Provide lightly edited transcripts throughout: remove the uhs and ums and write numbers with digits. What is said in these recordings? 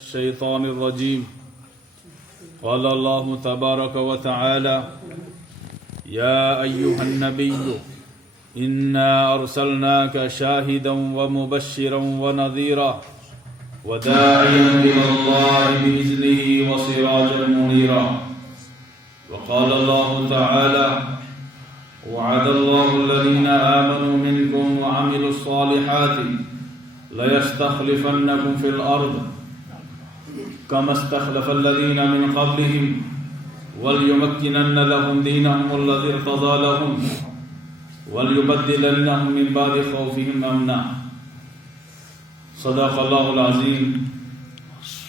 الشيطان الرجيم. قال الله تبارك وتعالى: يا أيها النبي إنا أرسلناك شاهدا ومبشرا ونذيرا وداعيا إلى الله بإذنه وسراجا منيرا. وقال الله تعالى: وعد الله الذين آمنوا منكم وعملوا الصالحات ليستخلفنكم في الأرض كما استخلف الذين من قبلهم وليمكنن لهم دينهم الذي ارتضى لهم وليبدلنهم من بعد خوفهم امنا. صدق الله العظيم.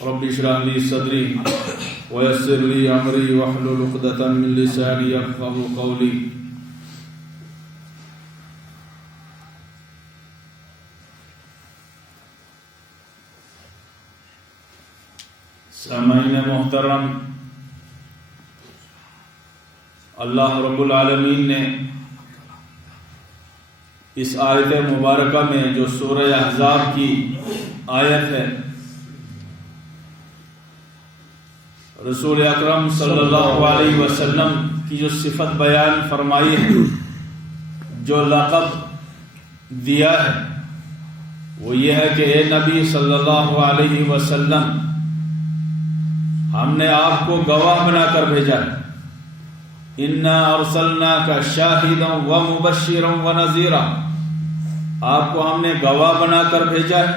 رب اشرح لي صدري ويسر لي امري واحلل عقدة من لساني يفقهوا قولي. سامعین محترم، اللہ رب العالمین نے اس آیت مبارکہ میں جو سورہ احزاب کی آیت ہے، رسول اکرم صلی اللہ علیہ وسلم کی جو صفت بیان فرمائی ہے، جو لقب دیا ہے، وہ یہ ہے کہ اے نبی صلی اللہ علیہ وسلم، ہم نے آپ کو گواہ بنا کر بھیجا ہے۔ انا ارسلناک شاہدا ومبشرا ونذیرا، آپ کو ہم نے گواہ بنا کر بھیجا ہے،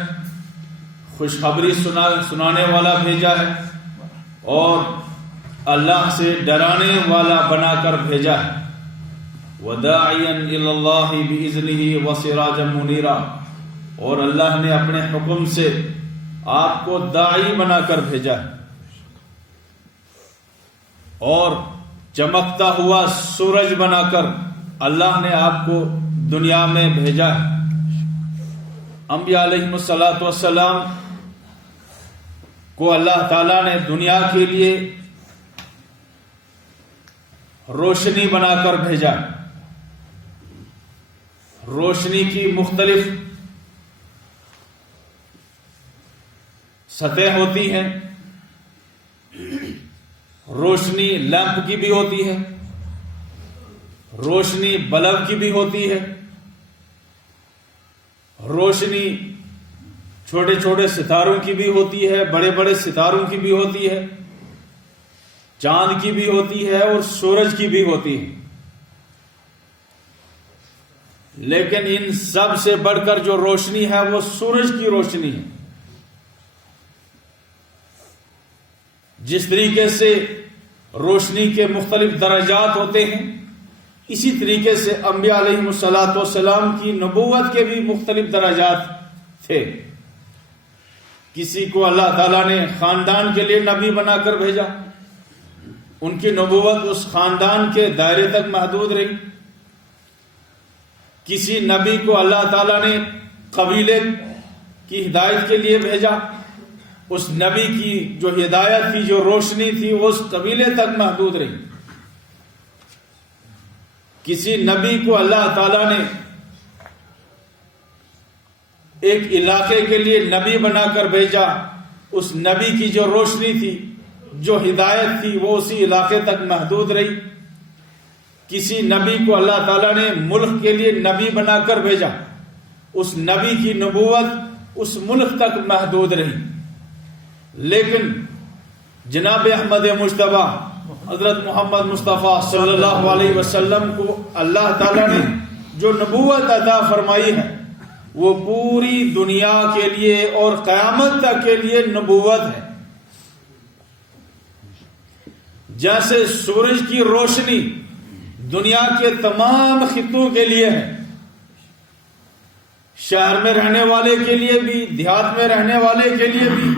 خوشخبری سنانے والا بھیجا ہے، اور اللہ سے ڈرانے والا بنا کر بھیجا ہے۔ وداعیا الی اللہ باذنہ وسراجا منیرا، اور اللہ نے اپنے حکم سے آپ کو داعی بنا کر بھیجا ہے اور چمکتا ہوا سورج بنا کر اللہ نے آپ کو دنیا میں بھیجا ہے۔ انبیاء علیہ الصلوۃ والسلام کو اللہ تعالیٰ نے دنیا کے لیے روشنی بنا کر بھیجا۔ روشنی کی مختلف سطح ہوتی ہیں، روشنی لیمپ کی بھی ہوتی ہے، روشنی بلب کی بھی ہوتی ہے، روشنی چھوٹے چھوٹے ستاروں کی بھی ہوتی ہے، بڑے بڑے ستاروں کی بھی ہوتی ہے، چاند کی بھی ہوتی ہے اور سورج کی بھی ہوتی ہے۔ لیکن ان سب سے بڑھ کر جو روشنی ہے وہ سورج کی روشنی ہے۔ جس طریقے سے روشنی کے مختلف درجات ہوتے ہیں، اسی طریقے سے انبیاء علیہ الصلوۃ والسلام کی نبوت کے بھی مختلف درجات تھے۔ کسی کو اللہ تعالیٰ نے خاندان کے لیے نبی بنا کر بھیجا، ان کی نبوت اس خاندان کے دائرے تک محدود رہی۔ کسی نبی کو اللہ تعالیٰ نے قبیلے کی ہدایت کے لیے بھیجا، اس نبی کی جو ہدایت تھی، جو روشنی تھی، وہ اس قبیلے تک محدود رہی۔ کسی نبی کو اللہ تعالیٰ نے ایک علاقے کے لیے نبی بنا کر بھیجا، اس نبی کی جو روشنی تھی، جو ہدایت تھی، وہ اسی علاقے تک محدود رہی۔ کسی نبی کو اللہ تعالیٰ نے ملک کے لیے نبی بنا کر بھیجا، اس نبی کی نبوت اس ملک تک محدود رہی۔ لیکن جناب احمد مجتبیٰ حضرت محمد مصطفیٰ صلی اللہ علیہ وسلم کو اللہ تعالیٰ نے جو نبوت عطا فرمائی ہے، وہ پوری دنیا کے لیے اور قیامت تک کے لیے نبوت ہے۔ جیسے سورج کی روشنی دنیا کے تمام خطوں کے لیے ہے، شہر میں رہنے والے کے لیے بھی، دیہات میں رہنے والے کے لیے بھی،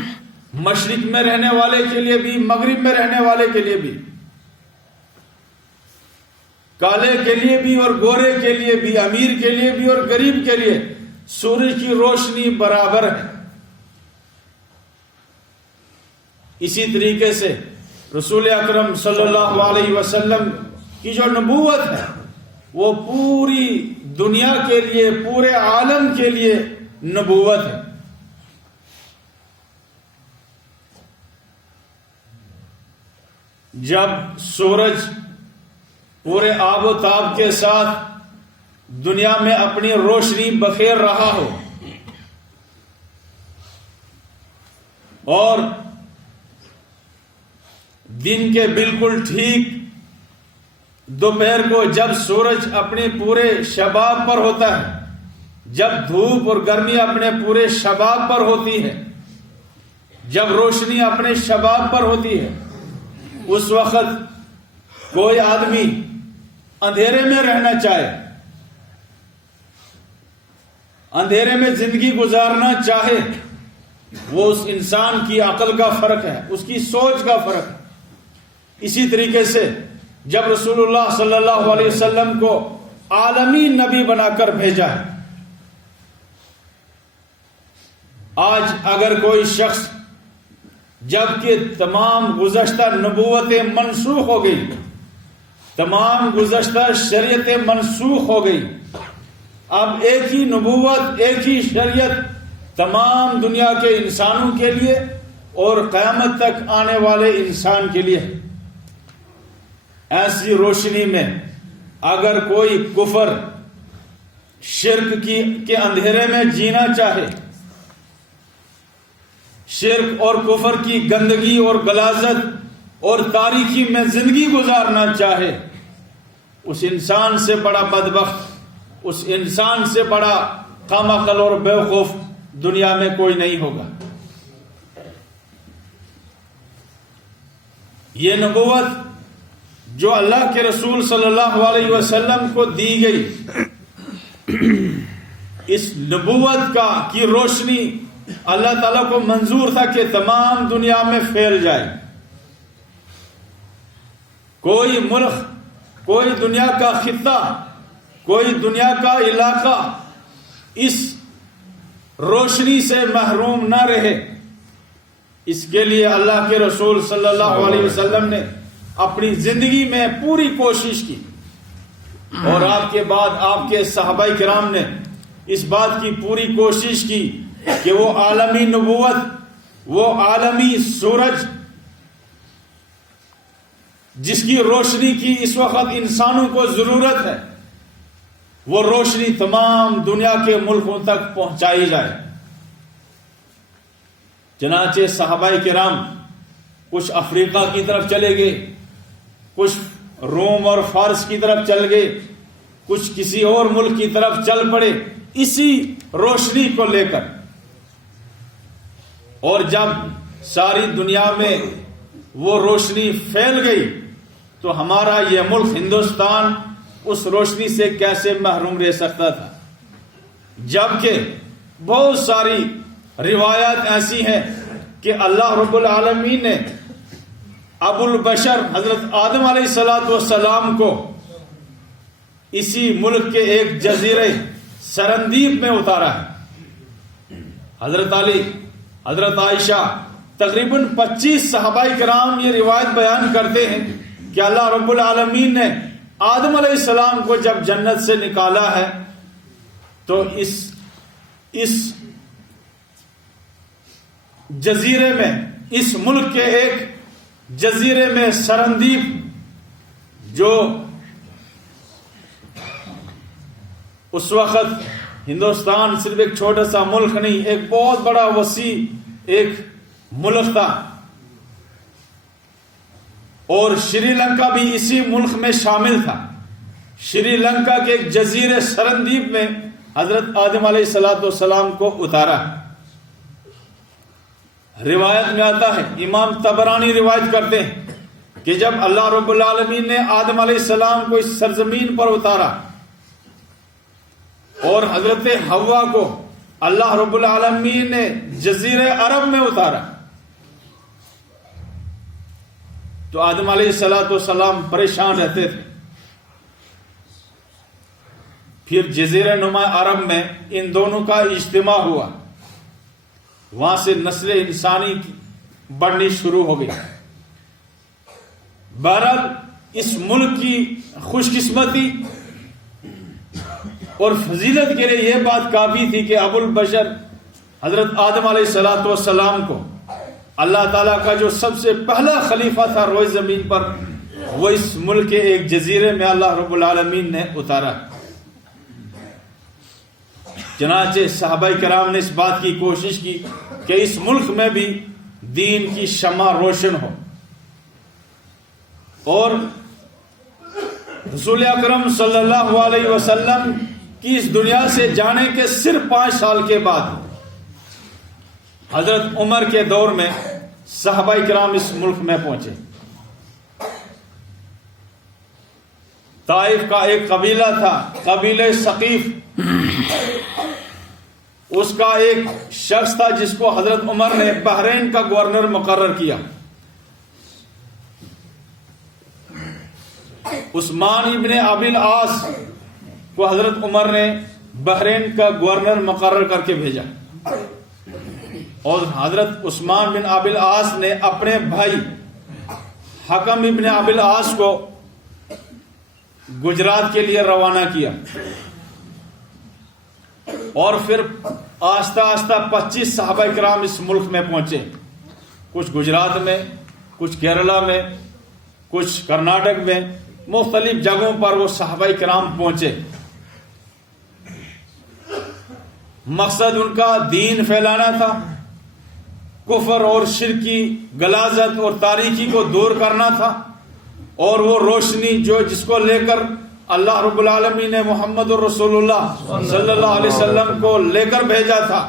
مشرق میں رہنے والے کے لیے بھی، مغرب میں رہنے والے کے لیے بھی، کالے کے لیے بھی اور گورے کے لیے بھی، امیر کے لیے بھی اور غریب کے لیے سورج کی روشنی برابر ہے۔ اسی طریقے سے رسول اکرم صلی اللہ علیہ وسلم کی جو نبوت ہے، وہ پوری دنیا کے لیے، پورے عالم کے لیے نبوت ہے۔ جب سورج پورے آب و تاب کے ساتھ دنیا میں اپنی روشنی بخیر رہا ہو اور دن کے بالکل ٹھیک دوپہر کو جب سورج اپنے پورے شباب پر ہوتا ہے، جب دھوپ اور گرمی اپنے پورے شباب پر ہوتی ہے، جب روشنی اپنے شباب پر ہوتی ہے، اس وقت کوئی آدمی اندھیرے میں رہنا چاہے، اندھیرے میں زندگی گزارنا چاہے، وہ اس انسان کی عقل کا فرق ہے، اس کی سوچ کا فرق ہے۔ اسی طریقے سے جب رسول اللہ صلی اللہ علیہ وسلم کو عالمی نبی بنا کر بھیجا ہے، آج اگر کوئی شخص جبکہ تمام گزشتہ نبوتیں منسوخ ہو گئی، تمام گزشتہ شریعتیں منسوخ ہو گئی، اب ایک ہی نبوت، ایک ہی شریعت تمام دنیا کے انسانوں کے لیے اور قیامت تک آنے والے انسان کے لیے۔ ایسی روشنی میں اگر کوئی کفر شرک کے اندھیرے میں جینا چاہے، شرک اور کفر کی گندگی اور غلاظت اور تاریکی میں زندگی گزارنا چاہے، اس انسان سے بڑا بدبخت، اس انسان سے بڑا کم عقل اور بیوقوف دنیا میں کوئی نہیں ہوگا۔ یہ نبوت جو اللہ کے رسول صلی اللہ علیہ وسلم کو دی گئی، اس نبوت کی روشنی اللہ تعالیٰ کو منظور تھا کہ تمام دنیا میں پھیل جائے۔ کوئی ملک، کوئی دنیا کا خطہ، کوئی دنیا کا علاقہ اس روشنی سے محروم نہ رہے، اس کے لیے اللہ کے رسول صلی اللہ علیہ وسلم نے اپنی زندگی میں پوری کوشش کی، اور آپ کے بعد آپ کے صحابہ کرام نے اس بات کی پوری کوشش کی کہ وہ عالمی نبوت، وہ عالمی سورج جس کی روشنی کی اس وقت انسانوں کو ضرورت ہے، وہ روشنی تمام دنیا کے ملکوں تک پہنچائی جائے۔ چنانچہ صحابہ کرام کچھ افریقہ کی طرف چلے گئے، کچھ روم اور فارس کی طرف چل گئے، کچھ کسی اور ملک کی طرف چل پڑے اسی روشنی کو لے کر۔ اور جب ساری دنیا میں وہ روشنی پھیل گئی تو ہمارا یہ ملک ہندوستان اس روشنی سے کیسے محروم رہ سکتا تھا، جبکہ بہت ساری روایات ایسی ہیں کہ اللہ رب العالمین نے ابو البشر حضرت آدم علیہ السلام کو اسی ملک کے ایک جزیرے سرندیپ میں اتارا ہے۔ حضرت علی، حضرت عائشہ، تقریباً 25 صحابہ کرام یہ روایت بیان کرتے ہیں کہ اللہ رب العالمین نے آدم علیہ السلام کو جب جنت سے نکالا ہے تو اس جزیرے میں، اس ملک کے ایک جزیرے میں سرندیپ، جو اس وقت ہندوستان صرف ایک چھوٹا سا ملک نہیں، ایک بہت بڑا وسیع ایک ملک تھا، اور شری لنکا بھی اسی ملک میں شامل تھا۔ شری لنکا کے ایک جزیرے سرندیپ میں حضرت آدم علیہ السلام کو اتارا۔ روایت میں آتا ہے، امام طبرانی روایت کرتے ہیں کہ جب اللہ رب العالمین نے آدم علیہ السلام کو اس سرزمین پر اتارا اور حضرت حوا کو اللہ رب العالمین نے جزیرے عرب میں اتارا، تو آدم علیہ السلام پریشان رہتے تھے۔ پھر جزیرہ نما عرب میں ان دونوں کا اجتماع ہوا، وہاں سے نسل انسانی بڑھنی شروع ہو گئی۔ بہرحال اس ملک کی خوش قسمتی اور فضیلت کے لیے یہ بات کافی تھی کہ ابو البشر حضرت آدم علیہ السلام کو اللہ تعالیٰ کا جو سب سے پہلا خلیفہ تھا روئے زمین پر، وہ اس ملک کے ایک جزیرے میں اللہ رب العالمین نے اتارا۔ چنانچہ صحابہ کرام نے اس بات کی کوشش کی کہ اس ملک میں بھی دین کی شمع روشن ہو، اور رسول اکرم صلی اللہ علیہ وسلم کی اس دنیا سے جانے کے صرف 5 سال کے بعد حضرت عمر کے دور میں صحابہ کرام اس ملک میں پہنچے۔ طائف کا ایک قبیلہ تھا، قبیلہ ثقیف، اس کا ایک شخص تھا جس کو حضرت عمر نے بحرین کا گورنر مقرر کیا۔ عثمان ابن ابی العاص کو حضرت عمر نے بحرین کا گورنر مقرر کر کے بھیجا، اور حضرت عثمان بن ابی العاص نے اپنے بھائی حکم ابن ابی العاص کو گجرات کے لیے روانہ کیا، اور پھر آہستہ آہستہ 25 صحابہ کرام اس ملک میں پہنچے، کچھ گجرات میں، کچھ کیرلا میں، کچھ کرناٹک میں، مختلف جگہوں پر وہ صحابہ کرام پہنچے۔ مقصد ان کا دین پھیلانا تھا، کفر اور شرک کی غلاظت اور تاریکی کو دور کرنا تھا، اور وہ روشنی جس کو لے کر اللہ رب العالمین نے محمد الرسول اللہ صلی اللہ علیہ وسلم کو لے کر بھیجا تھا،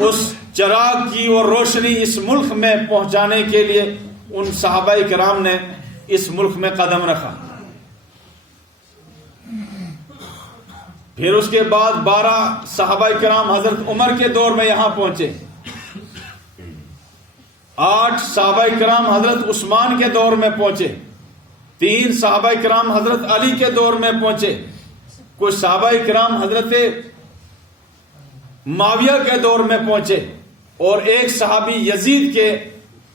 اس چراغ کی اور روشنی اس ملک میں پہنچانے کے لیے ان صحابہ کرام نے اس ملک میں قدم رکھا۔ پھر اس کے بعد 12 صحابہ کرام حضرت عمر کے دور میں یہاں پہنچے، 8 صحابہ کرام حضرت عثمان کے دور میں پہنچے، 3 صحابہ کرام حضرت علی کے دور میں پہنچے، کچھ صحابہ کرام حضرت معاویہ کے دور میں پہنچے، اور ایک صحابی یزید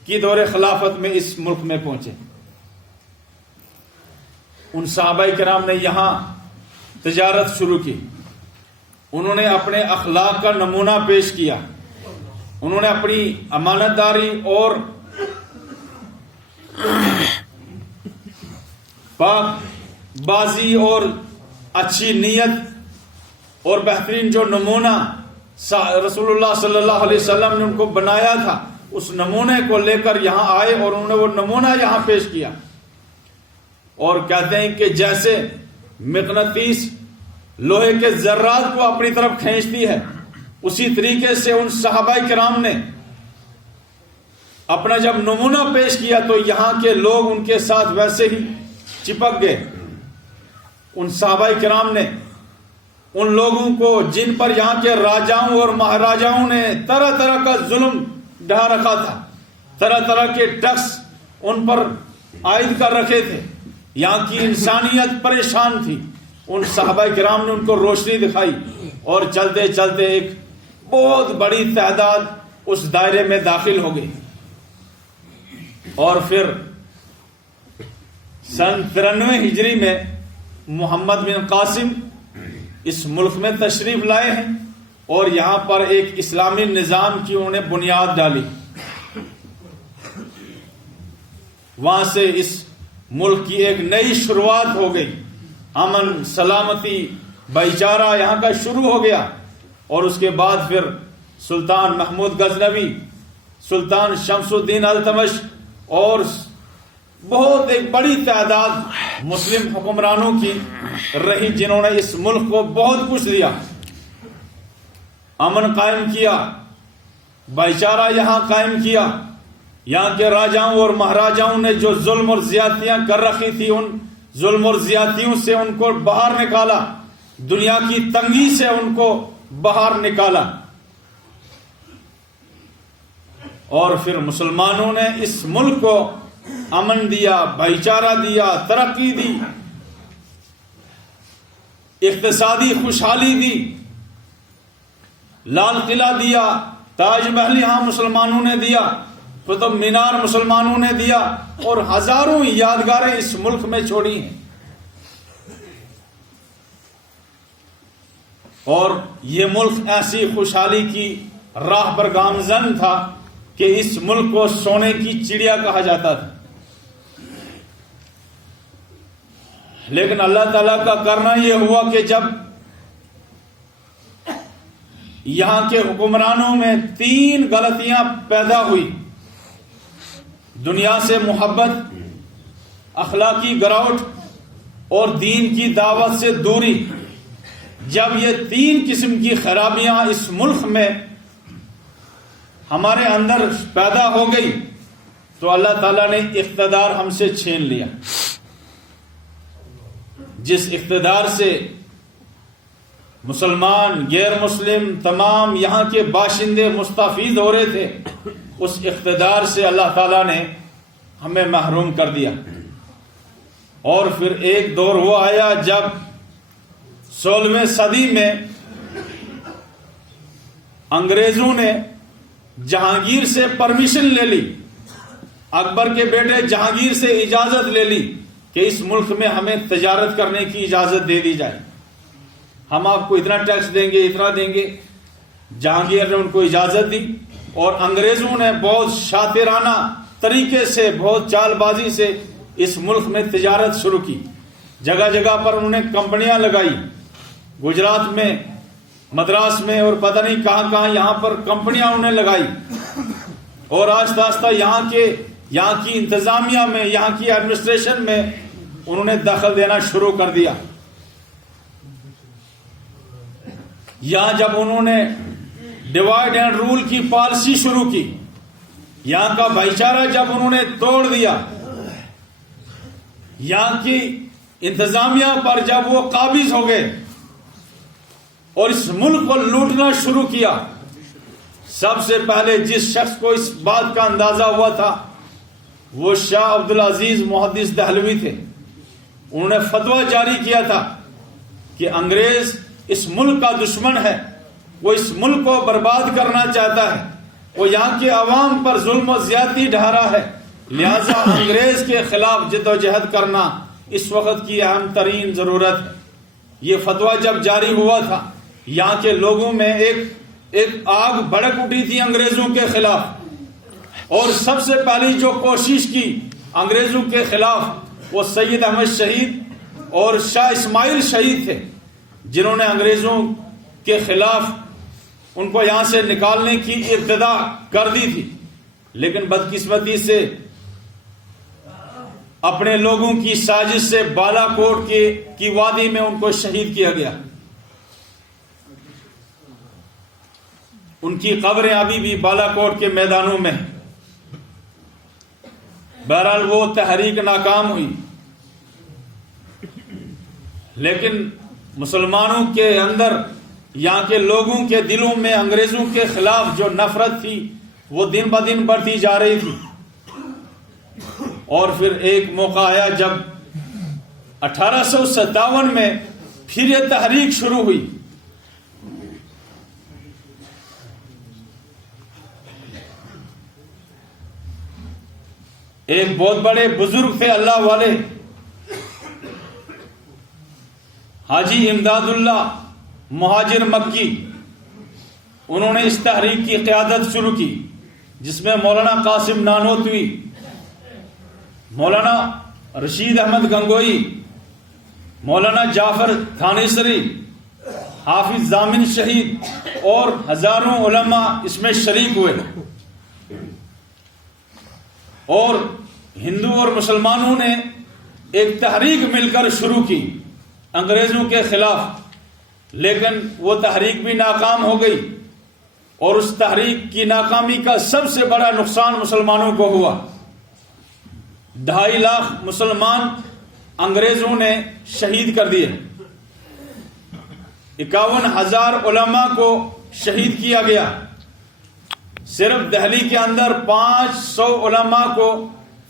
کی دور خلافت میں اس ملک میں پہنچے۔ ان صحابہ کرام نے یہاں تجارت شروع کی، انہوں نے اپنے اخلاق کا نمونہ پیش کیا، انہوں نے اپنی امانت داری اور پاک بازی اور اچھی نیت اور بہترین جو نمونہ رسول اللہ صلی اللہ علیہ وسلم نے ان کو بنایا تھا، اس نمونے کو لے کر یہاں آئے، اور انہوں نے وہ نمونہ یہاں پیش کیا۔ اور کہتے ہیں کہ جیسے مقناطیس لوہے کے ذرات کو اپنی طرف کھینچتی ہے، اسی طریقے سے ان صحابہ کرام نے اپنا جب نمونہ پیش کیا تو یہاں کے لوگ ان کے ساتھ ویسے ہی چپک گئے۔ ان صحابہ کرام نے ان لوگوں کو جن پر یہاں کے راجاؤں اور مہاراجاؤں نے طرح طرح کا ظلم ڈھا رکھا تھا، طرح طرح کے ٹیکس ان پر عائد کر رکھے تھے، یہاں کی انسانیت پریشان تھی، ان صحابہ کرام نے ان کو روشنی دکھائی، اور چلتے چلتے ایک بہت بڑی تعداد اس دائرے میں داخل ہو گئی۔ اور پھر سن 93 ہجری میں محمد بن قاسم اس ملک میں تشریف لائے ہیں، اور یہاں پر ایک اسلامی نظام کی انہوں نے بنیاد ڈالی۔ وہاں سے اس ملک کی ایک نئی شروعات ہو گئی، امن، سلامتی، بھائی چارہ یہاں کا شروع ہو گیا۔ اور اس کے بعد پھر سلطان محمود غزنوی، سلطان شمس الدین التمش، اور بہت ایک بڑی تعداد مسلم حکمرانوں کی رہی، جنہوں نے اس ملک کو بہت کچھ دیا، امن قائم کیا، بھائی چارہ یہاں قائم کیا۔ یہاں کے راجاؤں اور مہاراجاؤں نے جو ظلم اور زیادتیاں کر رکھی تھی، ان ظلم اور زیادتیوں سے ان کو باہر نکالا، دنیا کی تنگی سے ان کو باہر نکالا، اور پھر مسلمانوں نے اس ملک کو امن دیا، بھائی چارہ دیا، ترقی دی، اقتصادی خوشحالی دی، لال قلعہ دیا، تاج محل یہاں مسلمانوں نے دیا، قطب مینار مسلمانوں نے دیا، اور ہزاروں یادگاریں اس ملک میں چھوڑی ہیں۔ اور یہ ملک ایسی خوشحالی کی راہ پر گامزن تھا کہ اس ملک کو سونے کی چڑیا کہا جاتا تھا، لیکن اللہ تعالیٰ کا کرنا یہ ہوا کہ جب یہاں کے حکمرانوں میں 3 غلطیاں پیدا ہوئی، دنیا سے محبت، اخلاقی گراوٹ اور دین کی دعوت سے دوری، جب یہ 3 قسم کی خرابیاں اس ملک میں ہمارے اندر پیدا ہو گئی تو اللہ تعالیٰ نے اقتدار ہم سے چھین لیا، جس اقتدار سے مسلمان، غیر مسلم، تمام یہاں کے باشندے مستفید ہو رہے تھے، اس اقتدار سے اللہ تعالیٰ نے ہمیں محروم کر دیا۔ اور پھر ایک دور وہ آیا جب 16ویں صدی میں انگریزوں نے جہانگیر سے پرمیشن لے لی، اکبر کے بیٹے جہانگیر سے اجازت لے لی کہ اس ملک میں ہمیں تجارت کرنے کی اجازت دے دی جائے، ہم آپ کو اتنا ٹیکس دیں گے، اتنا دیں گے۔ جہانگیر نے ان کو اجازت دی اور انگریزوں نے بہت شاطرانہ طریقے سے، بہت چال بازی سے اس ملک میں تجارت شروع کی۔ جگہ جگہ پر انہوں نے کمپنیاں لگائی، گجرات میں، مدراس میں اور پتہ نہیں کہاں کہاں یہاں پر کمپنیاں انہوں نے لگائی، اور آہستہ آہستہ یہاں کی انتظامیہ میں، یہاں کی ایڈمنسٹریشن میں انہوں نے دخل دینا شروع کر دیا۔ یہاں جب انہوں نے ڈیوائڈ اینڈ رول کی پالیسی شروع کی، یہاں کا بھائی چارہ جب انہوں نے توڑ دیا، یہاں کی انتظامیہ پر جب وہ قابض ہو گئے اور اس ملک کو لوٹنا شروع کیا، سب سے پہلے جس شخص کو اس بات کا اندازہ ہوا تھا وہ شاہ عبدالعزیز محدث دہلوی تھے۔ انہوں نے فتویٰ جاری کیا تھا کہ انگریز اس ملک کا دشمن ہے، وہ اس ملک کو برباد کرنا چاہتا ہے، وہ یہاں کے عوام پر ظلم و زیادتی ڈھا رہا ہے، لہذا انگریز کے خلاف جد و جہد کرنا اس وقت کی اہم ترین ضرورت ہے۔ یہ فتویٰ جب جاری ہوا تھا، یہاں کے لوگوں میں ایک آگ بھڑک اٹھی تھی انگریزوں کے خلاف، اور سب سے پہلی جو کوشش کی انگریزوں کے خلاف وہ سید احمد شہید اور شاہ اسماعیل شہید تھے، جنہوں نے انگریزوں کے خلاف ان کو یہاں سے نکالنے کی ابتدا کر دی تھی، لیکن بدقسمتی سے اپنے لوگوں کی سازش سے بالا کوٹ کی وادی میں ان کو شہید کیا گیا۔ ان کی قبریں ابھی بھی بالا کوٹ کے میدانوں میں۔ بہرحال وہ تحریک ناکام ہوئی، لیکن مسلمانوں کے اندر، یہاں کے لوگوں کے دلوں میں انگریزوں کے خلاف جو نفرت تھی وہ دن بدن بڑھتی جا رہی تھی۔ اور پھر ایک موقع آیا جب 1857 میں پھر یہ تحریک شروع ہوئی۔ ایک بہت بڑے بزرگ تھے اللہ والے، حاجی امداد اللہ مہاجر مکی، انہوں نے اس تحریک کی قیادت شروع کی، جس میں مولانا قاسم نانوتوی، مولانا رشید احمد گنگوئی، مولانا جعفر تھانیسری، حافظ ضامن شہید اور ہزاروں علماء اس میں شریک ہوئے، اور ہندو اور مسلمانوں نے ایک تحریک مل کر شروع کی انگریزوں کے خلاف، لیکن وہ تحریک بھی ناکام ہو گئی، اور اس تحریک کی ناکامی کا سب سے بڑا نقصان مسلمانوں کو ہوا۔ 2.5 لاکھ مسلمان انگریزوں نے شہید کر دیے، 51,000 علماء کو شہید کیا گیا، صرف دہلی کے اندر 500 علماء کو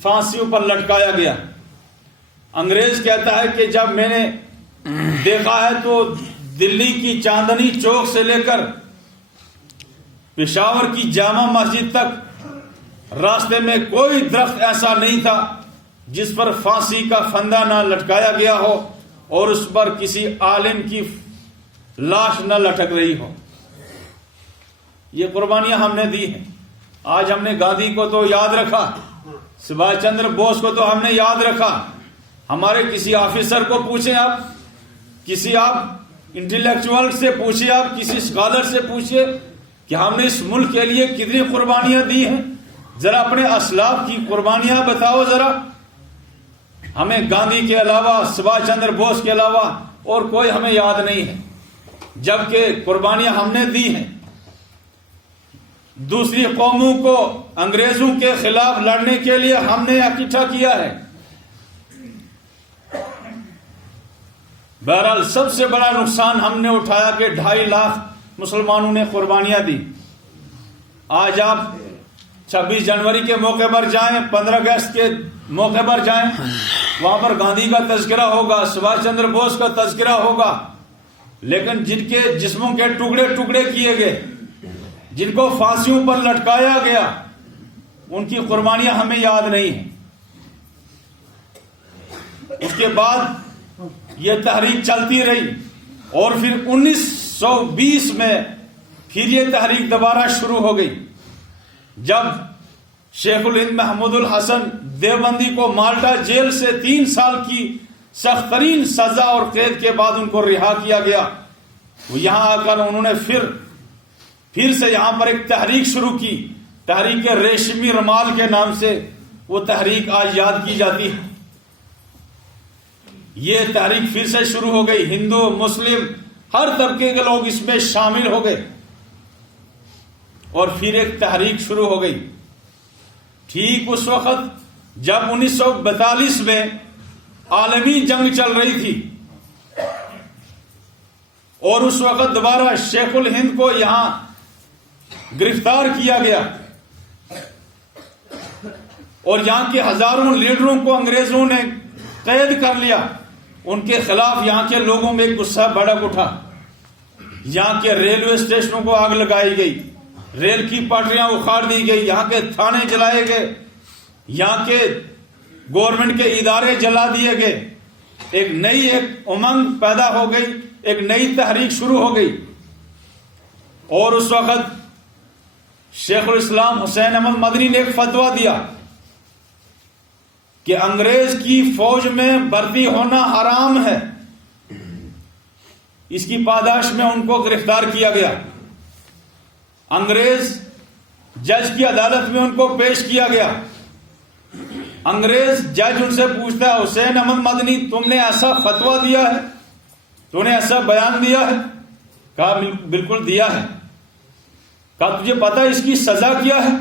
پھانسیوں پر لٹکایا گیا۔ انگریز کہتا ہے کہ جب میں نے دیکھا ہے تو دلی کی چاندنی چوک سے لے کر پشاور کی جامع مسجد تک راستے میں کوئی درخت ایسا نہیں تھا جس پر پھانسی کا پھندا نہ لٹکایا گیا ہو اور اس پر کسی عالم کی لاش نہ لٹک رہی ہو۔ یہ قربانیاں ہم نے دی ہیں۔ آج ہم نے گاندھی کو تو یاد رکھا، سبھاش چندر بوس کو تو ہم نے یاد رکھا. ہمارے کسی آفیسر کو پوچھیں آپ، کسی آپ انٹلیکچوئل سے پوچھیں، آپ کسی اسکالر سے پوچھیں کہ ہم نے اس ملک کے لیے کتنی قربانیاں دی ہیں. ذرا اپنے اسلاف کی قربانیاں بتاؤ ذرا. ہمیں گاندھی کے علاوہ، سبھاش چندر بوس کے علاوہ اور کوئی ہمیں یاد نہیں ہے، جبکہ قربانیاں ہم نے دی ہیں. دوسری قوموں کو انگریزوں کے خلاف لڑنے کے لیے ہم نے اکٹھا کیا ہے. بہرحال سب سے بڑا نقصان ہم نے اٹھایا کہ 2.5 لاکھ مسلمانوں نے قربانیاں دی. آج آپ 26 جنوری کے موقع پر جائیں، 15 اگست کے موقع پر جائیں، وہاں پر گاندھی کا تذکرہ ہوگا، سبھاش چندر بوس کا تذکرہ ہوگا، لیکن جن کے جسموں کے ٹکڑے ٹکڑے کیے گئے، جن کو پھانسیوں پر لٹکایا گیا، ان کی قربانیاں ہمیں یاد نہیں ہیں. اس کے بعد یہ تحریک چلتی رہی اور پھر 1920 میں پھر یہ تحریک دوبارہ شروع ہو گئی، جب شیخ الہند محمود الحسن دیوبندی کو مالٹا جیل سے 3 سال کی سخت ترین سزا اور قید کے بعد ان کو رہا کیا گیا. وہ یہاں آ کر انہوں نے پھر سے یہاں پر ایک تحریک شروع کی، تحریک ریشمی رمال کے نام سے وہ تحریک آج یاد کی جاتی ہے. یہ تحریک پھر سے شروع ہو گئی، ہندو مسلم ہر طبقے کے لوگ اس میں شامل ہو گئے اور پھر ایک تحریک شروع ہو گئی. ٹھیک اس وقت جب 1942 میں عالمی جنگ چل رہی تھی اور اس وقت دوبارہ شیخ الہند کو یہاں گرفتار کیا گیا اور یہاں کے ہزاروں لیڈروں کو انگریزوں نے قید کر لیا. ان کے خلاف یہاں کے لوگوں میں غصہ بھڑک اٹھا. یہاں کے ریلوے اسٹیشنوں کو آگ لگائی گئی، ریل کی پٹریاں اکھاڑ دی گئی، یہاں کے تھانے جلائے گئے، یہاں کے گورنمنٹ کے ادارے جلا دیے گئے. ایک امنگ پیدا ہو گئی، ایک نئی تحریک شروع ہو گئی. اور اس وقت شیخ الاسلام حسین احمد مدنی نے ایک فتویٰ دیا کہ انگریز کی فوج میں بھرتی ہونا حرام ہے. اس کی پاداش میں ان کو گرفتار کیا گیا. انگریز جج کی عدالت میں ان کو پیش کیا گیا. انگریز جج ان سے پوچھتا ہے، حسین احمد مدنی تم نے ایسا فتویٰ دیا ہے، تم نے ایسا بیان دیا ہے؟ کہا بالکل دیا ہے. کہا تجھے پتا اس کی سزا کیا ہے؟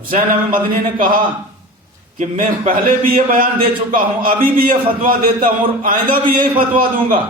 حسین احمد مدنی نے کہا کہ میں پہلے بھی یہ بیان دے چکا ہوں، ابھی بھی یہ فتویٰ دیتا ہوں اور آئندہ بھی یہی فتویٰ دوں گا